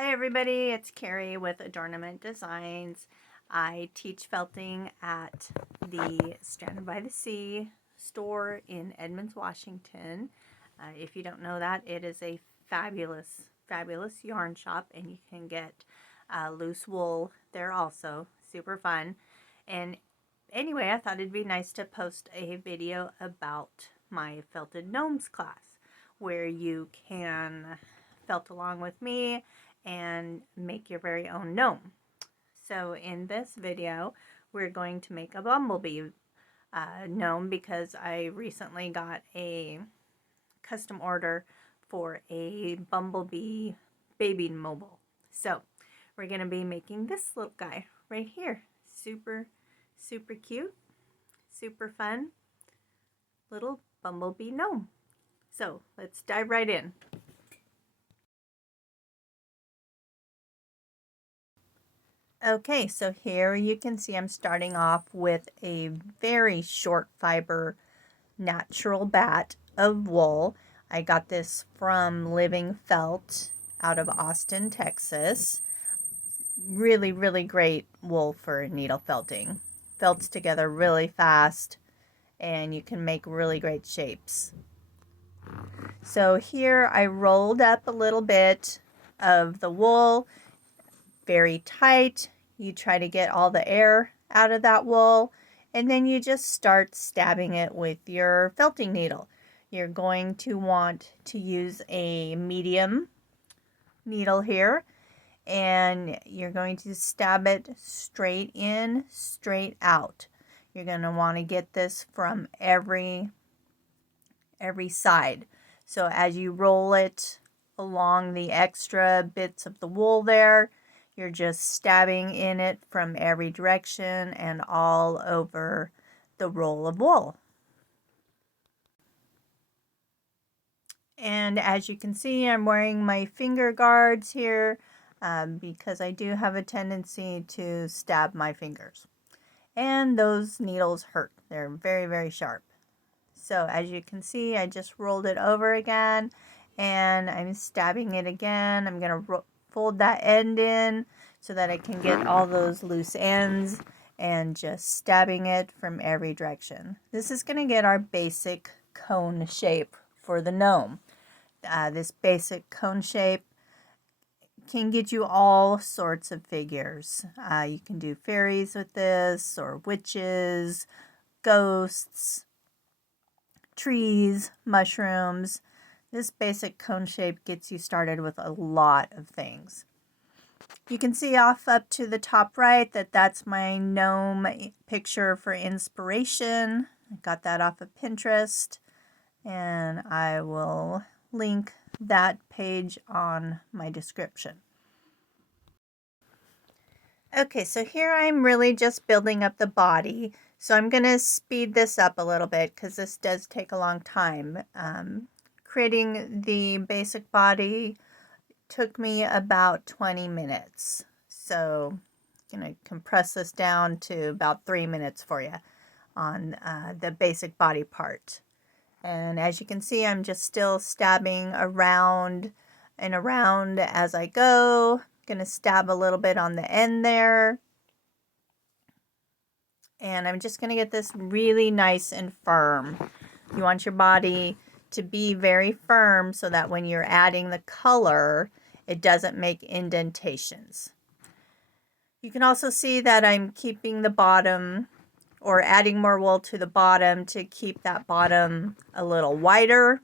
Hi everybody, it's Carrie with Adornament Designs. I teach felting at the Stranded by the Sea store in Edmonds, Washington. If you don't know that, it is a fabulous, fabulous yarn shop, and you can get loose wool there also. Super fun. And anyway, I thought it'd be nice to post a video about my felted gnomes class where you can felt along with me and make your very own gnome. So in this video, we're going to make a bumblebee gnome because I recently got a custom order for a bumblebee baby mobile. So we're going to be making this little guy right here. Super, super cute, super fun little bumblebee gnome. So let's dive right in. Okay, so here you can see I'm starting off with a very short fiber natural bat of wool. I got this from Living Felt out of Austin, Texas. Really, really great wool for needle felting. Felts together really fast and you can make really great shapes. So here I rolled up a little bit of the wool, very tight. You try to get all the air out of that wool, and then you just start stabbing it with your felting needle. You're going to want to use a medium needle here, and you're going to stab it straight in, straight out. You're going to want to get this from every side. So as you roll it along the extra bits of the wool there, you're just stabbing in it from every direction and all over the roll of wool. And as you can see, I'm wearing my finger guards here because I do have a tendency to stab my fingers. And those needles hurt. They're very, very sharp. So as you can see, I just rolled it over again and I'm stabbing it again. I'm going to fold that end in so that I can get all those loose ends and just stabbing it from every direction. This is going to get our basic cone shape for the gnome. This basic cone shape can get you all sorts of figures. You can do fairies with this, or witches, ghosts, trees, mushrooms. This basic cone shape gets you started with a lot of things. You can see off up to the top right that that's my gnome picture for inspiration. I got that off of Pinterest, and I will link that page on my description. Okay, so here I'm really just building up the body. So I'm going to speed this up a little bit because this does take a long time. Creating the basic body took me about 20 minutes. So I'm going to compress this down to about 3 minutes for you on the basic body part. And as you can see, I'm just still stabbing around and around as I go. Going to stab a little bit on the end there. And I'm just going to get this really nice and firm. You want your body to be very firm so that when you're adding the color, it doesn't make indentations. You can also see that I'm keeping the bottom or adding more wool to the bottom to keep that bottom a little wider.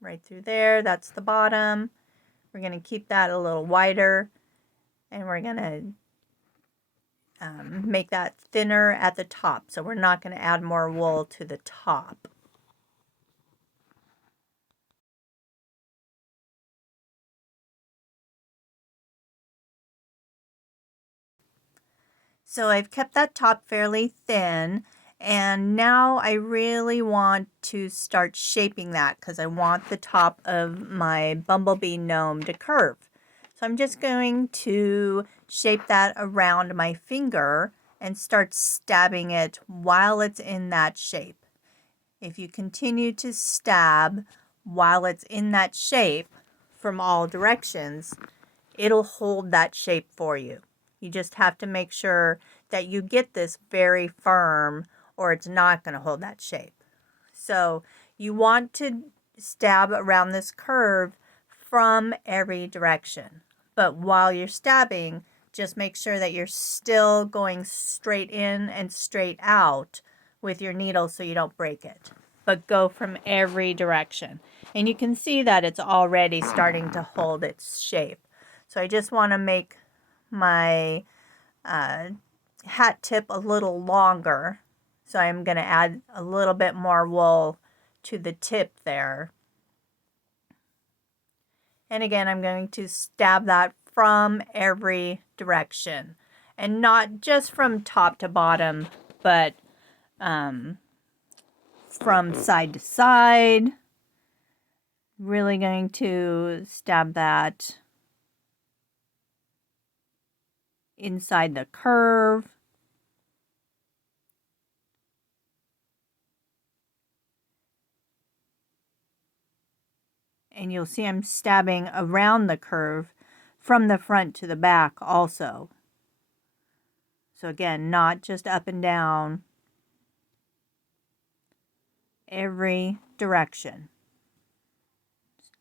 Right through there, that's the bottom. We're going to keep that a little wider, and we're going to make that thinner at the top. So we're not going to add more wool to the top. So I've kept that top fairly thin, and now I really want to start shaping that because I want the top of my bumblebee gnome to curve. So I'm just going to shape that around my finger and start stabbing it while it's in that shape. If you continue to stab while it's in that shape from all directions, it'll hold that shape for you. You just have to make sure that you get this very firm or it's not going to hold that shape. So you want to stab around this curve from every direction. But while you're stabbing, just make sure that you're still going straight in and straight out with your needle so you don't break it. But go from every direction. And you can see that it's already starting to hold its shape. So I just want to make my hat tip a little longer. So I'm going to add a little bit more wool to the tip there. And again, I'm going to stab that from every direction. And not just from top to bottom, but from side to side. Really going to stab that inside the curve. And you'll see I'm stabbing around the curve from the front to the back also. So again, not just up and down, every direction.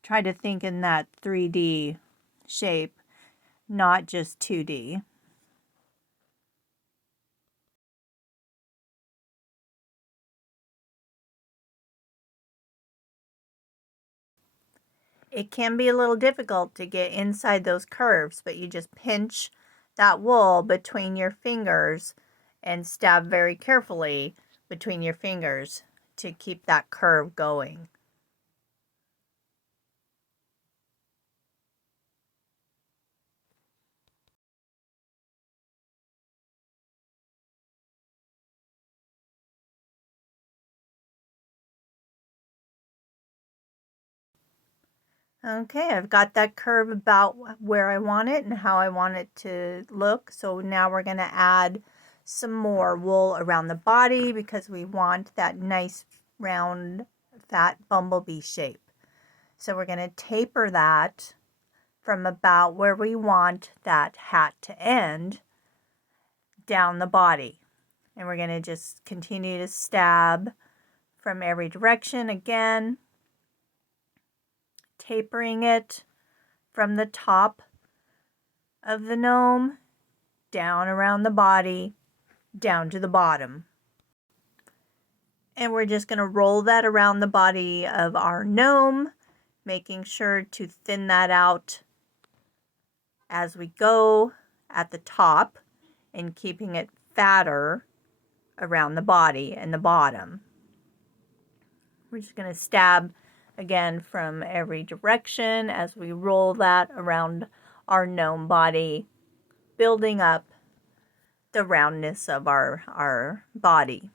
Try to think in that 3D shape, not just 2D. It can be a little difficult to get inside those curves, but you just pinch that wool between your fingers and stab very carefully between your fingers to keep that curve going. Okay, I've got that curve about where I want it and how I want it to look. So now we're going to add some more wool around the body because we want that nice round fat bumblebee shape. So we're going to taper that from about where we want that hat to end down the body. And we're going to just continue to stab from every direction again, tapering it from the top of the gnome down around the body, down to the bottom. And we're just going to roll that around the body of our gnome, making sure to thin that out as we go at the top and keeping it fatter around the body and the bottom. We're just going to stab again from every direction as we roll that around our gnome body, building up the roundness of our body.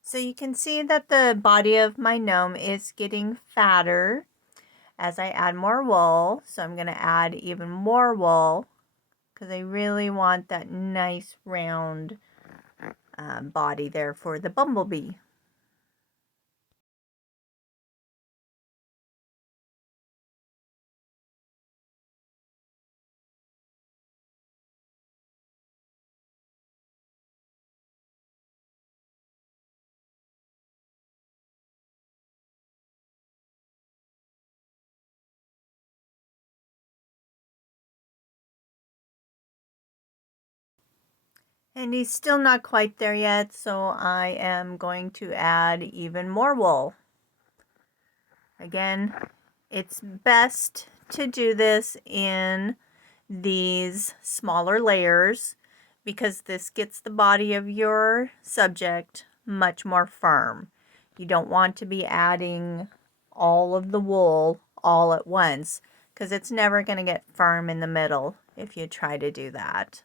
So you can see that the body of my gnome is getting fatter as I add more wool. So I'm going to add even more wool because I really want that nice round body there for the bumblebee. And he's still not quite there yet, so I am going to add even more wool. Again, it's best to do this in these smaller layers because this gets the body of your subject much more firm. You don't want to be adding all of the wool all at once because it's never going to get firm in the middle. if you try to do that.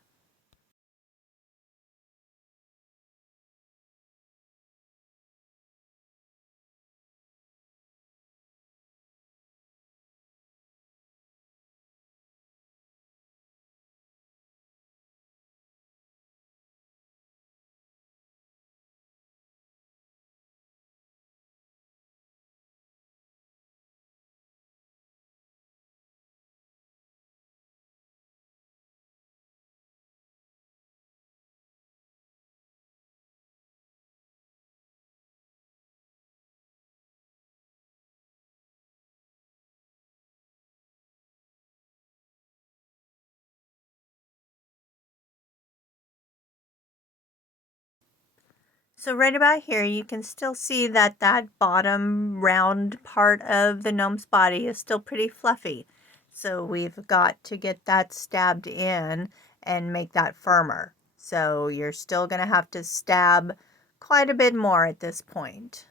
So right about here, you can still see that that bottom round part of the gnome's body is still pretty fluffy. So we've got to get that stabbed in and make that firmer. So you're still going to have to stab quite a bit more at this point.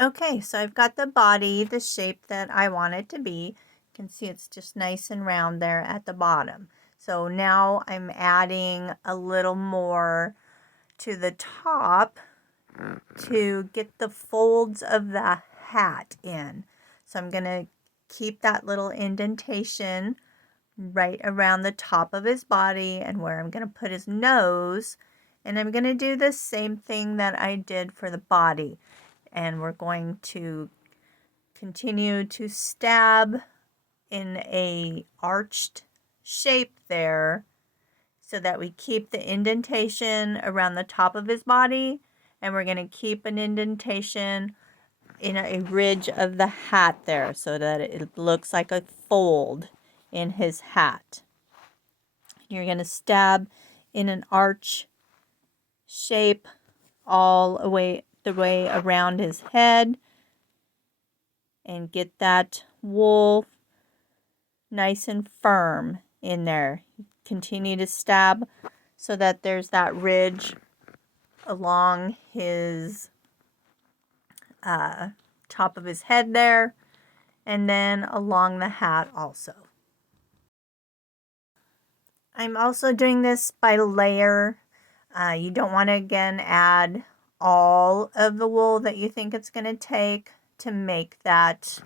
Okay, so I've got the body, the shape that I want it to be. You can see it's just nice and round there at the bottom. So now I'm adding a little more to the top to get the folds of the hat in. So I'm going to keep that little indentation right around the top of his body and where I'm going to put his nose. And I'm going to do the same thing that I did for the body. And we're going to continue to stab in a arched shape there so that we keep the indentation around the top of his body, and we're going to keep an indentation in a ridge of the hat there so that it looks like a fold in his hat. You're going to stab in an arch shape all the way around his head and get that wool nice and firm in there. Continue to stab so that there's that ridge along his top of his head there, and then along the hat also. I'm also doing this by layer. You don't want to again add all of the wool that you think it's going to take to make that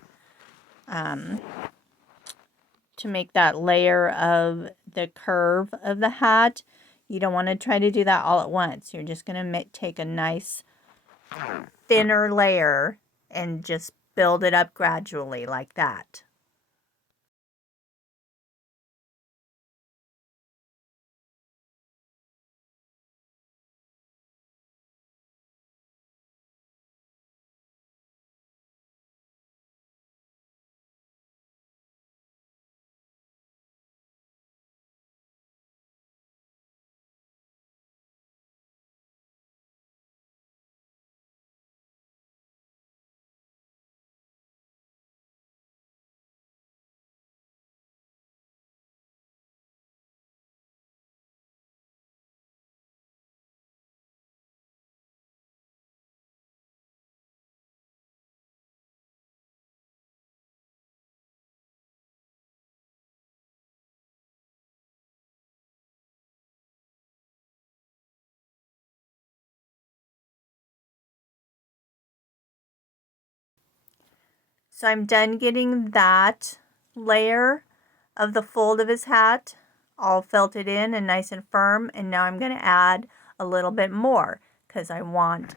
layer of the curve of the hat. You don't want to try to do that all at once. You're just going to take a nice thinner layer and just build it up gradually like that. So I'm done getting that layer of the fold of his hat all felted in and nice and firm, and now I'm going to add a little bit more because I want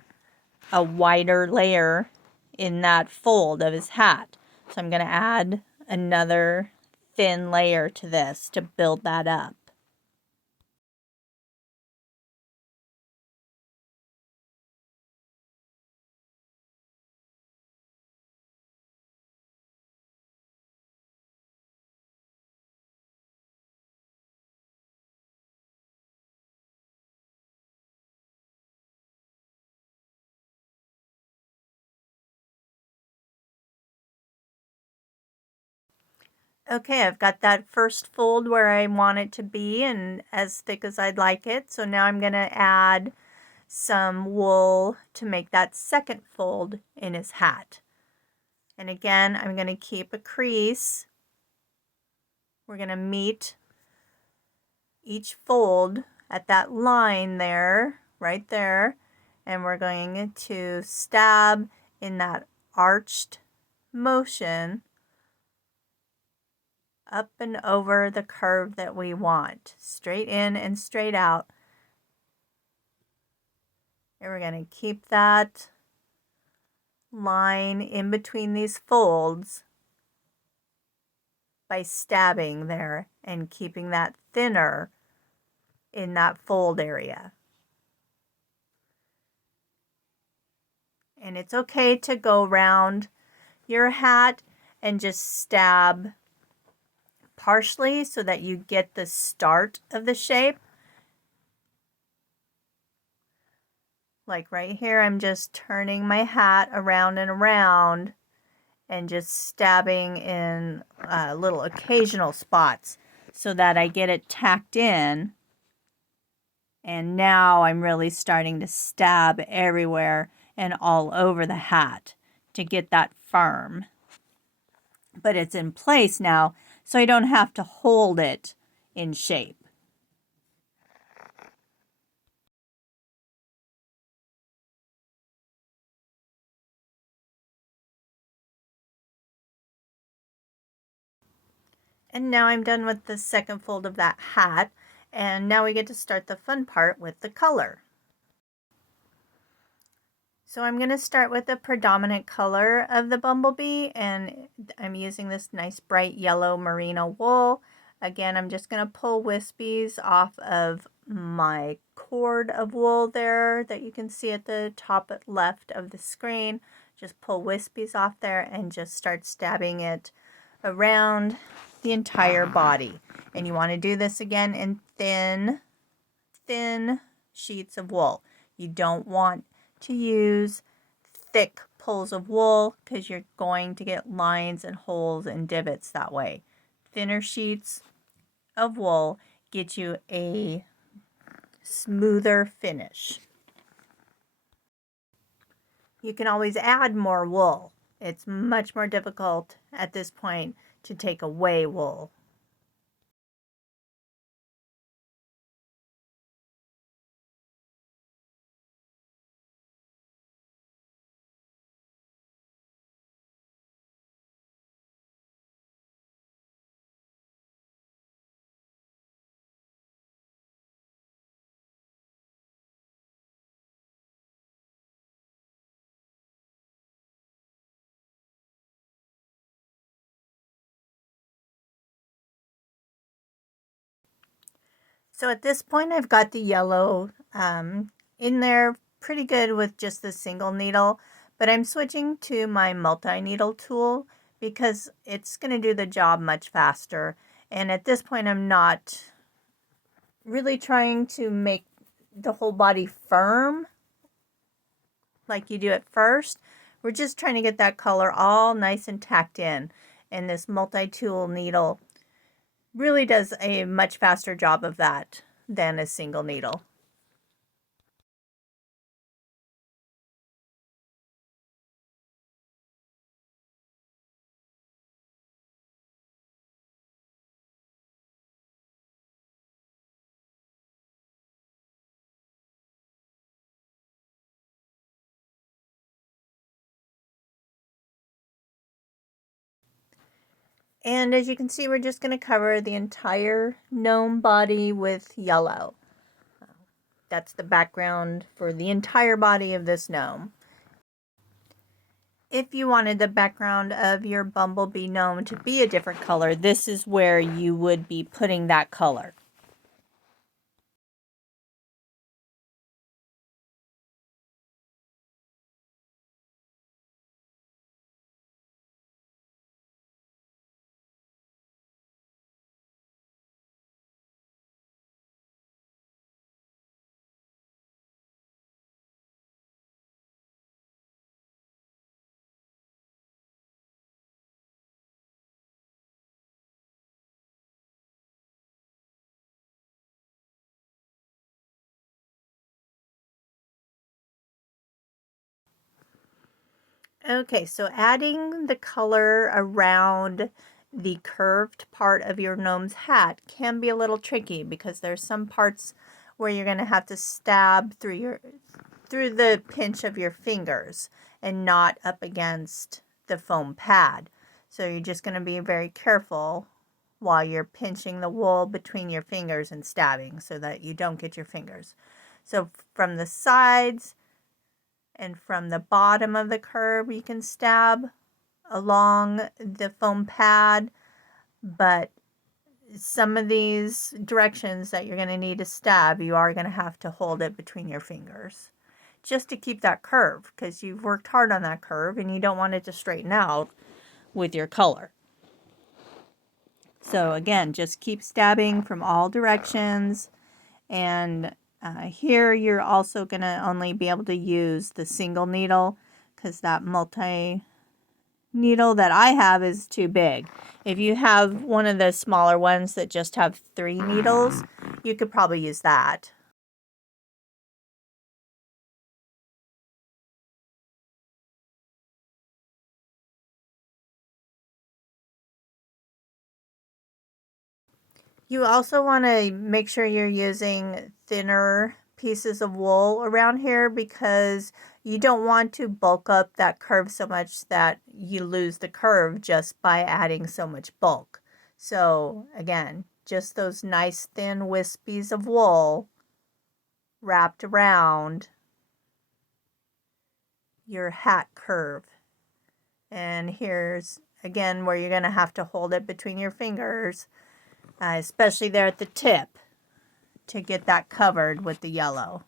a wider layer in that fold of his hat. So I'm going to add another thin layer to this to build that up. Okay, I've got that first fold where I want it to be and as thick as I'd like it. So now I'm going to add some wool to make that second fold in his hat. And again, I'm going to keep a crease. We're going to meet each fold at that line there, right there, and we're going to stab in that arched motion up and over the curve that we want, straight in and straight out. And we're going to keep that line in between these folds by stabbing there and keeping that thinner in that fold area. And it's okay to go around your hat and just stab partially so that you get the start of the shape. Like right here, I'm just turning my hat around and around and just stabbing in little occasional spots so that I get it tacked in. And now I'm really starting to stab everywhere and all over the hat to get that firm. But it's in place now, so I don't have to hold it in shape. And now I'm done with the second fold of that hat, and now we get to start the fun part with the color. So I'm going to start with the predominant color of the bumblebee, and I'm using this nice bright yellow merino wool. Again, I'm just going to pull wispies off of my cord of wool there that you can see at the top left of the screen. Just pull wispies off there and just start stabbing it around the entire body. And you want to do this again in thin sheets of wool. You don't want to use thick pulls of wool because you're going to get lines and holes and divots that way. Thinner sheets of wool get you a smoother finish. You can always add more wool. It's much more difficult at this point to take away wool. So at this point, I've got the yellow in there pretty good with just the single needle, but I'm switching to my multi-needle tool because it's going to do the job much faster. And at this point, I'm not really trying to make the whole body firm like you do at first. We're just trying to get that color all nice and tacked in. And this multi-tool needle really does a much faster job of that than a single needle. And as you can see, we're just going to cover the entire gnome body with yellow. That's the background for the entire body of this gnome. If you wanted the background of your bumblebee gnome to be a different color, this is where you would be putting that color. Okay, so adding the color around the curved part of your gnome's hat can be a little tricky because there's some parts where you're going to have to stab through the pinch of your fingers and not up against the foam pad. So you're just going to be very careful while you're pinching the wool between your fingers and stabbing so that you don't get your fingers. So from the sides and from the bottom of the curve you can stab along the foam pad, but some of these directions that you're going to need to stab, you are going to have to hold it between your fingers just to keep that curve, because you've worked hard on that curve and you don't want it to straighten out with your color. So again, just keep stabbing from all directions, and here you're also going to only be able to use the single needle because that multi needle that I have is too big. If you have one of the smaller ones that just have 3 needles, you could probably use that. You also want to make sure you're using thinner pieces of wool around here because you don't want to bulk up that curve so much that you lose the curve just by adding so much bulk. So again, just those nice thin wispies of wool wrapped around your hat curve. And here's again where you're going to have to hold it between your fingers, especially there at the tip, to get that covered with the yellow.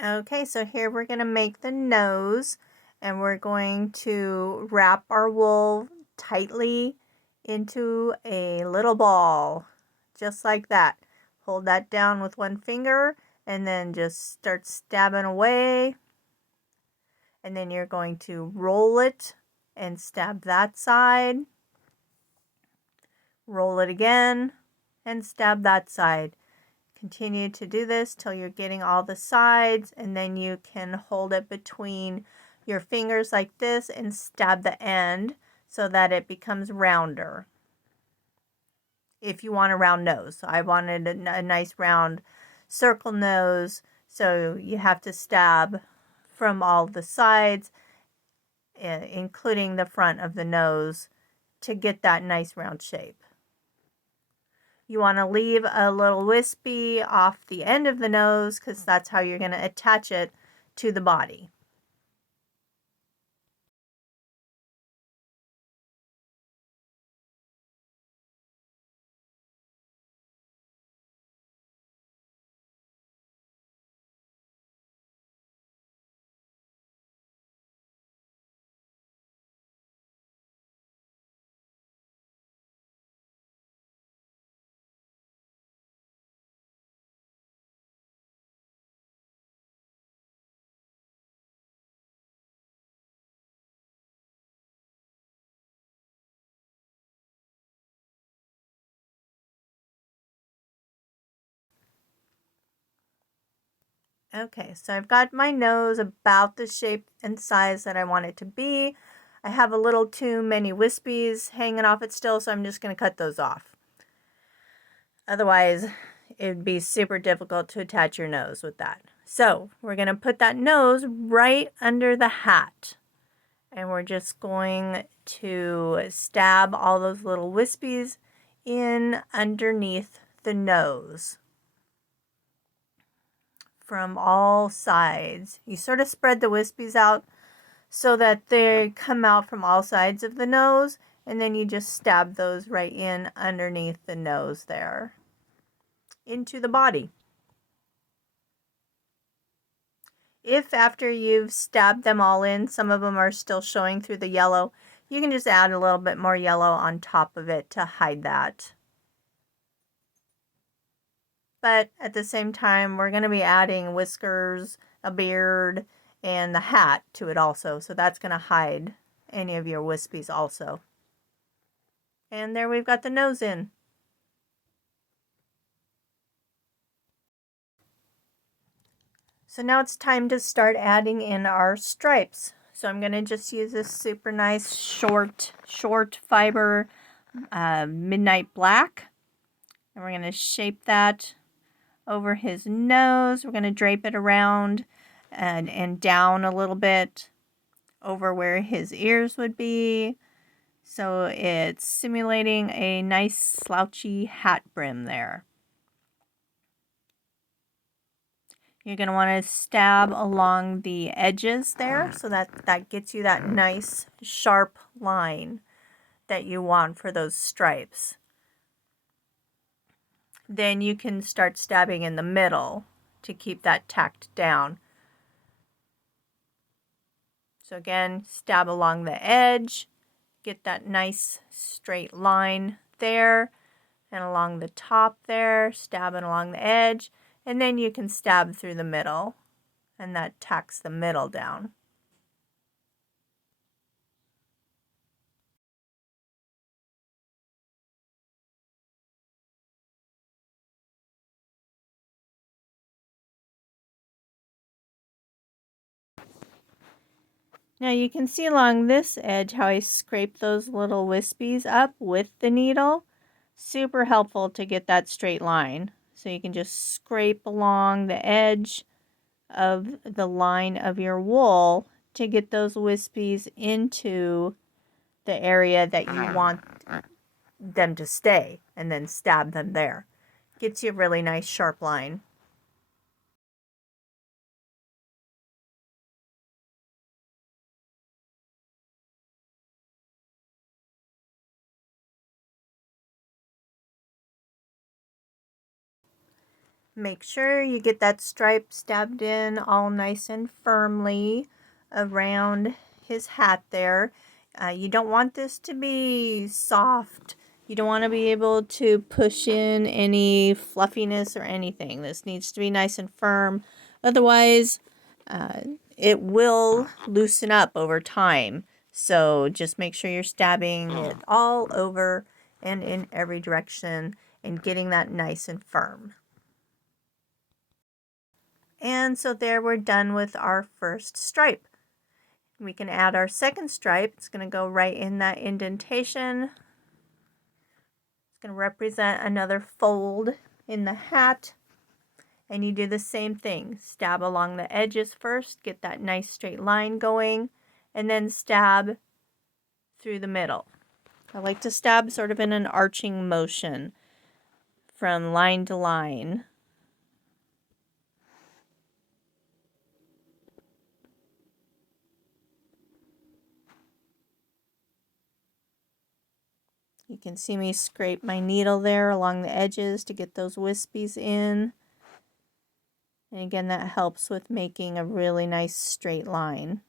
Okay, so here we're going to make the nose, and we're going to wrap our wool tightly into a little ball, just like that. Hold that down with one finger and then just start stabbing away. And then you're going to roll it and stab that side. Roll it again and stab that side. Continue to do this till you're getting all the sides, and then you can hold it between your fingers like this and stab the end so that it becomes rounder. If you want a round nose, so I wanted a nice round circle nose, so you have to stab from all the sides, including the front of the nose, to get that nice round shape. You want to leave a little wispy off the end of the nose because that's how you're going to attach it to the body. Okay, so I've got my nose about the shape and size that I want it to be. I have a little too many wispies hanging off it still, so I'm just going to cut those off. Otherwise, it would be super difficult to attach your nose with that. So we're going to put that nose right under the hat. And we're just going to stab all those little wispies in underneath the nose from all sides. You sort of spread the wispies out so that they come out from all sides of the nose, and then you just stab those right in underneath the nose there into the body. If after you've stabbed them all in, some of them are still showing through the yellow, you can just add a little bit more yellow on top of it to hide that. but at the same time, we're going to be adding whiskers, a beard, and the hat to it also. So that's going to hide any of your wispies also. And there we've got the nose in. So now it's time to start adding in our stripes. So I'm going to just use this super nice short fiber midnight black. And we're going to shape that over his nose. We're going to drape it around and down a little bit over where his ears would be. So it's simulating a nice slouchy hat brim there. You're going to want to stab along the edges there so that gets you that nice sharp line that you want for those stripes. Then you can start stabbing in the middle to keep that tacked down. So again, stab along the edge, get that nice straight line there, and along the top there, stabbing along the edge, and then you can stab through the middle, and that tacks the middle down. Now you can see along this edge how I scrape those little wispies up with the needle. Super helpful to get that straight line. So you can just scrape along the edge of the line of your wool to get those wispies into the area that you want them to stay, and then stab them there. Gets you a really nice sharp line. Make sure you get that stripe stabbed in all nice and firmly around his hat there. You don't want this to be soft. You don't want to be able to push in any fluffiness or anything. This needs to be nice and firm. Otherwise, it will loosen up over time. So just make sure you're stabbing it all over and in every direction and getting that nice and firm. And so there we're done with our first stripe. We can add our second stripe. It's going to go right in that indentation. It's going to represent another fold in the hat. And you do the same thing. Stab along the edges first, get that nice straight line going, and then stab through the middle. I like to stab sort of in an arching motion from line to line. You can see me scrape my needle there along the edges to get those wispies in. And again, that helps with making a really nice straight line.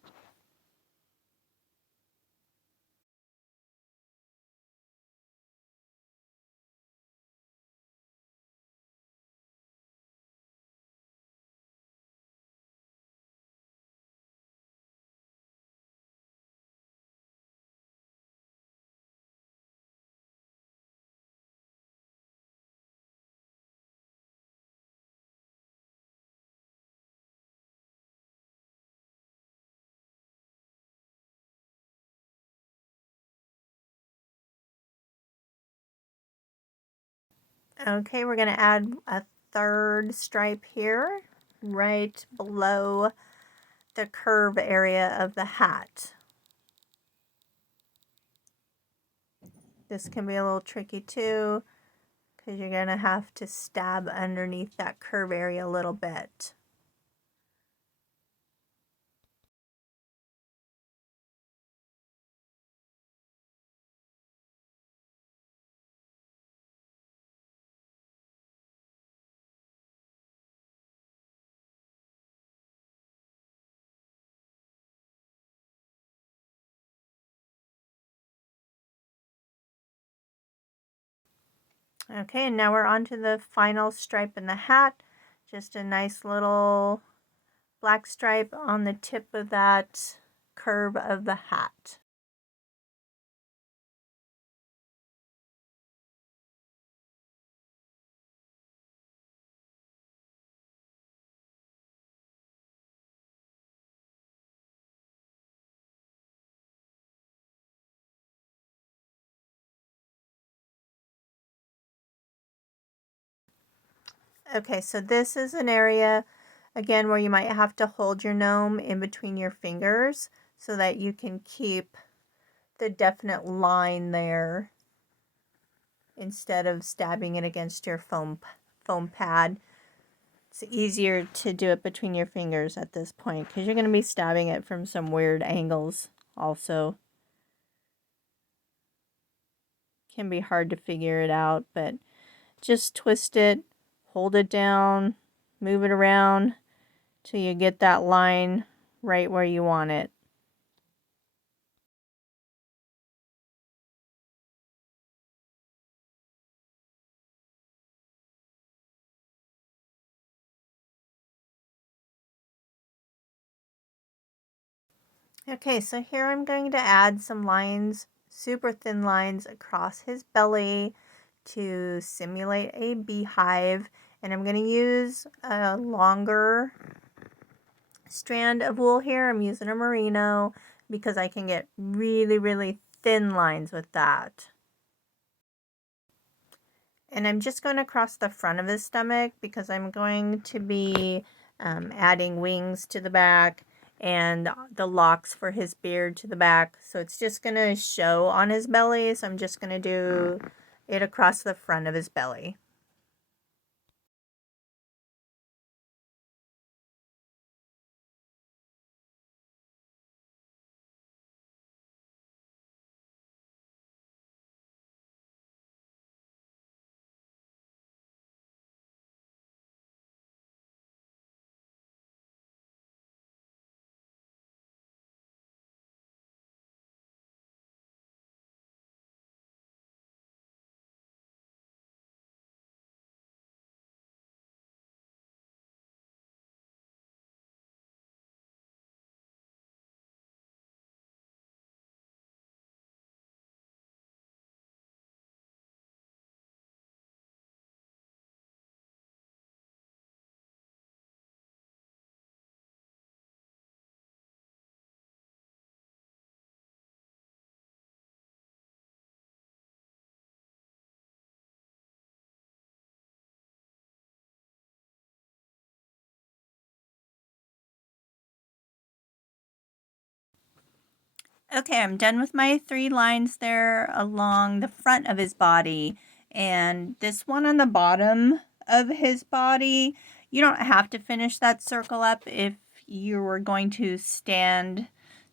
Okay, we're going to add a third stripe here, right below the curve area of the hat. This can be a little tricky too, because you're going to have to stab underneath that curve area a little bit. Okay, and now we're on to the final stripe in the hat. Just a nice little black stripe on the tip of that curve of the hat. Okay, so this is an area, again, where you might have to hold your gnome in between your fingers so that you can keep the definite line there instead of stabbing it against your foam pad. It's easier to do it between your fingers at this point because you're going to be stabbing it from some weird angles also. Can be hard to figure it out, but just twist it, hold it down, move it around till you get that line right where you want it. Okay, so here I'm going to add some lines, super thin lines across his belly to simulate a beehive. And I'm going to use a longer strand of wool here. I'm using a merino because I can get really, really thin lines with that. And I'm just going across the front of his stomach because I'm going to be adding wings to the back and the locks for his beard to the back. So it's just going to show on his belly. So I'm just going to do it across the front of his belly. Okay, I'm done with my 3 lines there along the front of his body. And this one on the bottom of his body, you don't have to finish that circle up if you were going to stand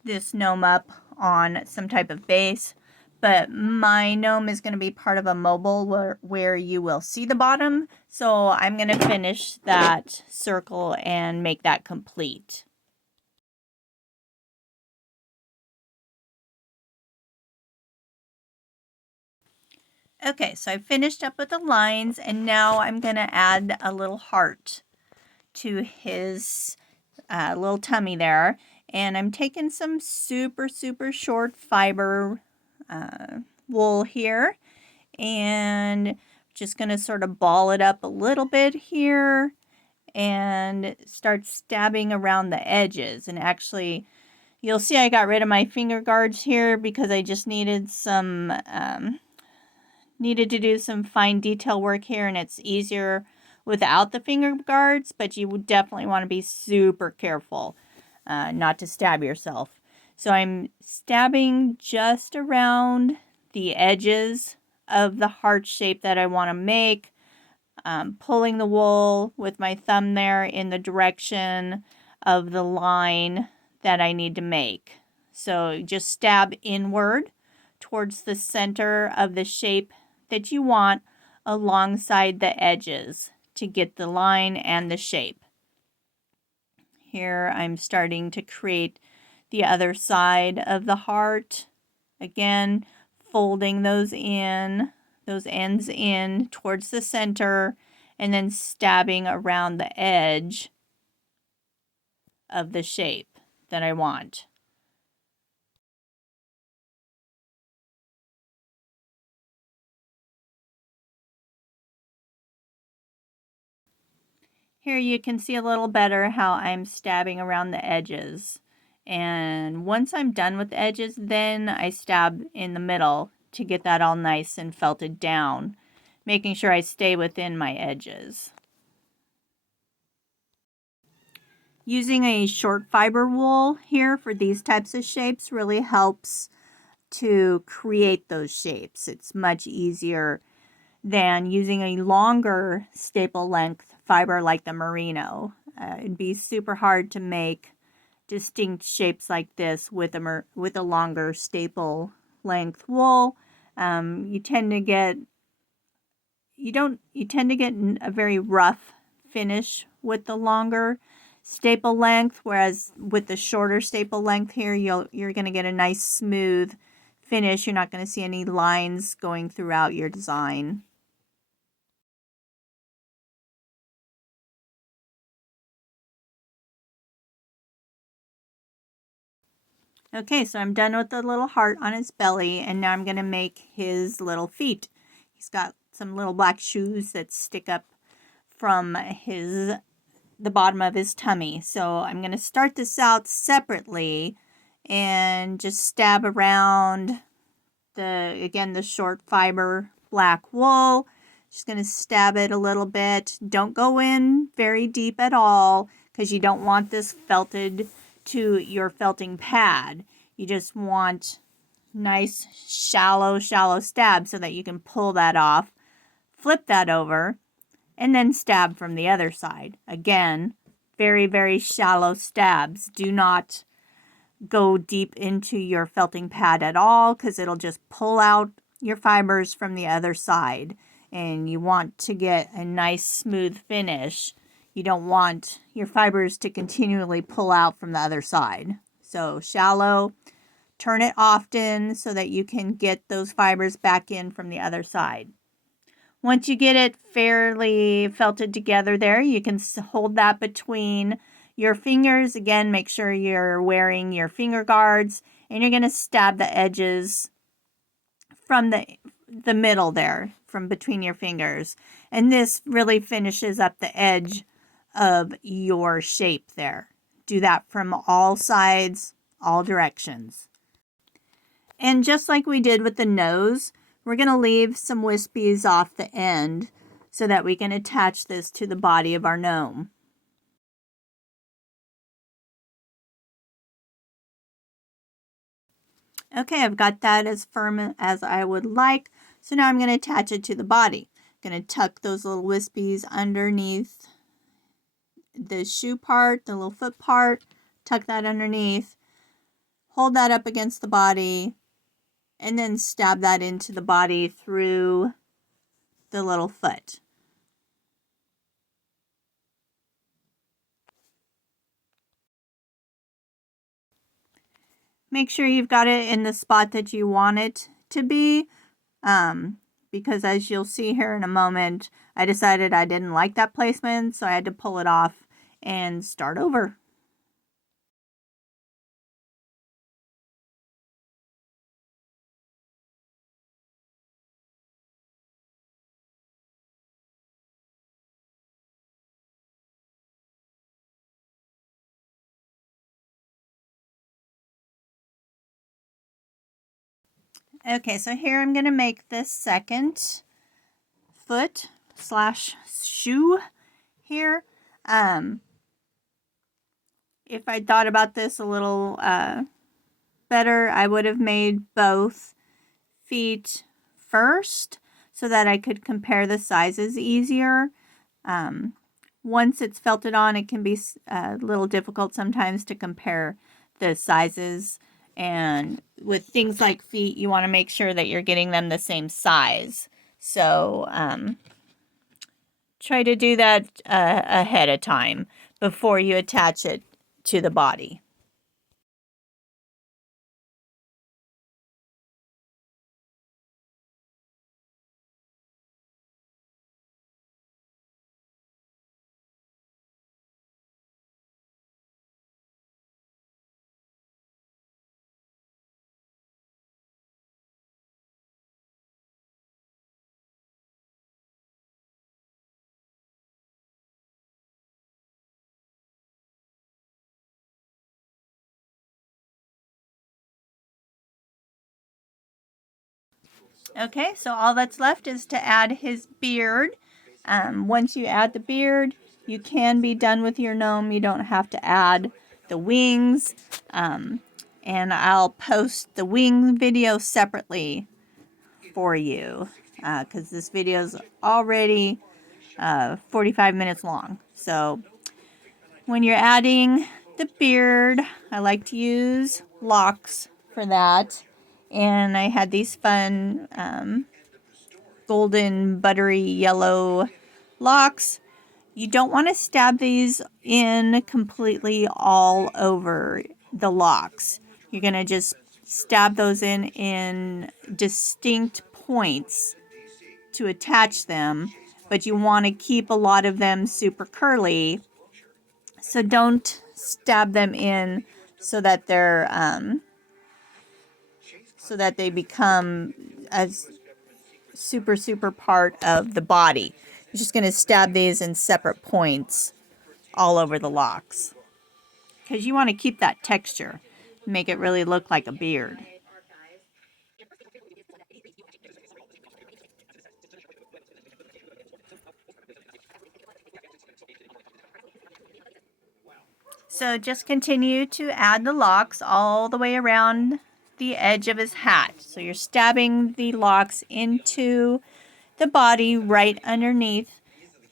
this gnome up on some type of base. But my gnome is going to be part of a mobile where you will see the bottom. So I'm going to finish that circle and make that complete. Okay, so I finished up with the lines and now I'm going to add a little heart to his little tummy there. And I'm taking some super, super short fiber wool here and just going to sort of ball it up a little bit here and start stabbing around the edges. And actually, you'll see I got rid of my finger guards here because I just needed to do some fine detail work here, and it's easier without the finger guards, but you would definitely want to be super careful not to stab yourself. So I'm stabbing just around the edges of the heart shape that I want to make, pulling the wool with my thumb there in the direction of the line that I need to make. So just stab inward towards the center of the shape that you want alongside the edges to get the line and the shape. Here I'm starting to create the other side of the heart. Again, folding those in those ends in towards the center and then stabbing around the edge of the shape that I want. Here you can see a little better how I'm stabbing around the edges. And once I'm done with the edges, then I stab in the middle to get that all nice and felted down, making sure I stay within my edges. Using a short fiber wool here for these types of shapes really helps to create those shapes. It's much easier than using a longer staple length fiber like the merino. It'd be super hard to make distinct shapes like this with a longer staple length wool. You tend to get a very rough finish with the longer staple length, whereas with the shorter staple length here, you're going to get a nice smooth finish. You're not going to see any lines going throughout your design. Okay, so I'm done with the little heart on his belly, and now I'm going to make his little feet. He's got some little black shoes that stick up from the bottom of his tummy. So I'm going to start this out separately and just stab around the short fiber black wool. Just going to stab it a little bit. Don't go in very deep at all because you don't want this felted to your felting pad. You just want nice shallow stabs so that you can pull that off, flip that over, and then stab from the other side. Again, very, very shallow stabs. Do not go deep into your felting pad at all because it'll just pull out your fibers from the other side. And you want to get a nice smooth finish. You don't want your fibers to continually pull out from the other side. So shallow, turn it often so that you can get those fibers back in from the other side. Once you get it fairly felted together there, you can hold that between your fingers. Again, make sure you're wearing your finger guards, and you're going to stab the edges from the middle there, from between your fingers. And this really finishes up the edge of your shape there. Do that from all sides, all directions. And just like we did with the nose, we're going to leave some wispies off the end so that we can attach this to the body of our gnome. Okay, I've got that as firm as I would like. So now I'm going to attach it to the body. I'm going to tuck those little wispies underneath the shoe part, the little foot part, tuck that underneath, hold that up against the body, and then stab that into the body through the little foot. Make sure you've got it in the spot that you want it to be, because as you'll see here in a moment, I decided I didn't like that placement, so I had to pull it off and start over. Okay, so here I'm going to make this second foot / shoe here. If I thought about this a little better, I would have made both feet first so that I could compare the sizes easier. Once it's felted on, it can be a little difficult sometimes to compare the sizes. And with things like feet, you want to make sure that you're getting them the same size. So try to do that ahead of time before you attach it to the body. Okay, so all that's left is to add his beard. Once you add the beard, you can be done with your gnome. You don't have to add the wings. And I'll post the wing video separately for you because this video is already 45 minutes long. So when you're adding the beard, I like to use locks for that. And I had these fun golden buttery yellow locks. You don't want to stab these in completely all over the locks. You're going to just stab those in distinct points to attach them, but you want to keep a lot of them super curly. So don't stab them in so that they're so that they become a super part of the body. You're just going to stab these in separate points all over the locks because you want to keep that texture, make it really look like a beard. So just continue to add the locks all the way around the edge of his hat. So you're stabbing the locks into the body right underneath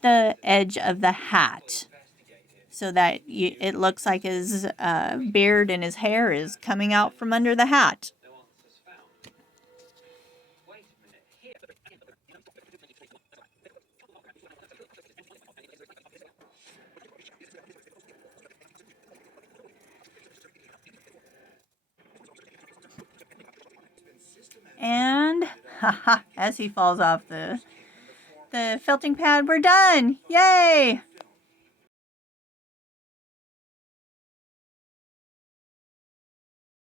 the edge of the hat so that it looks like his beard and his hair is coming out from under the hat. And haha, as he falls off the felting pad, we're done. Yay!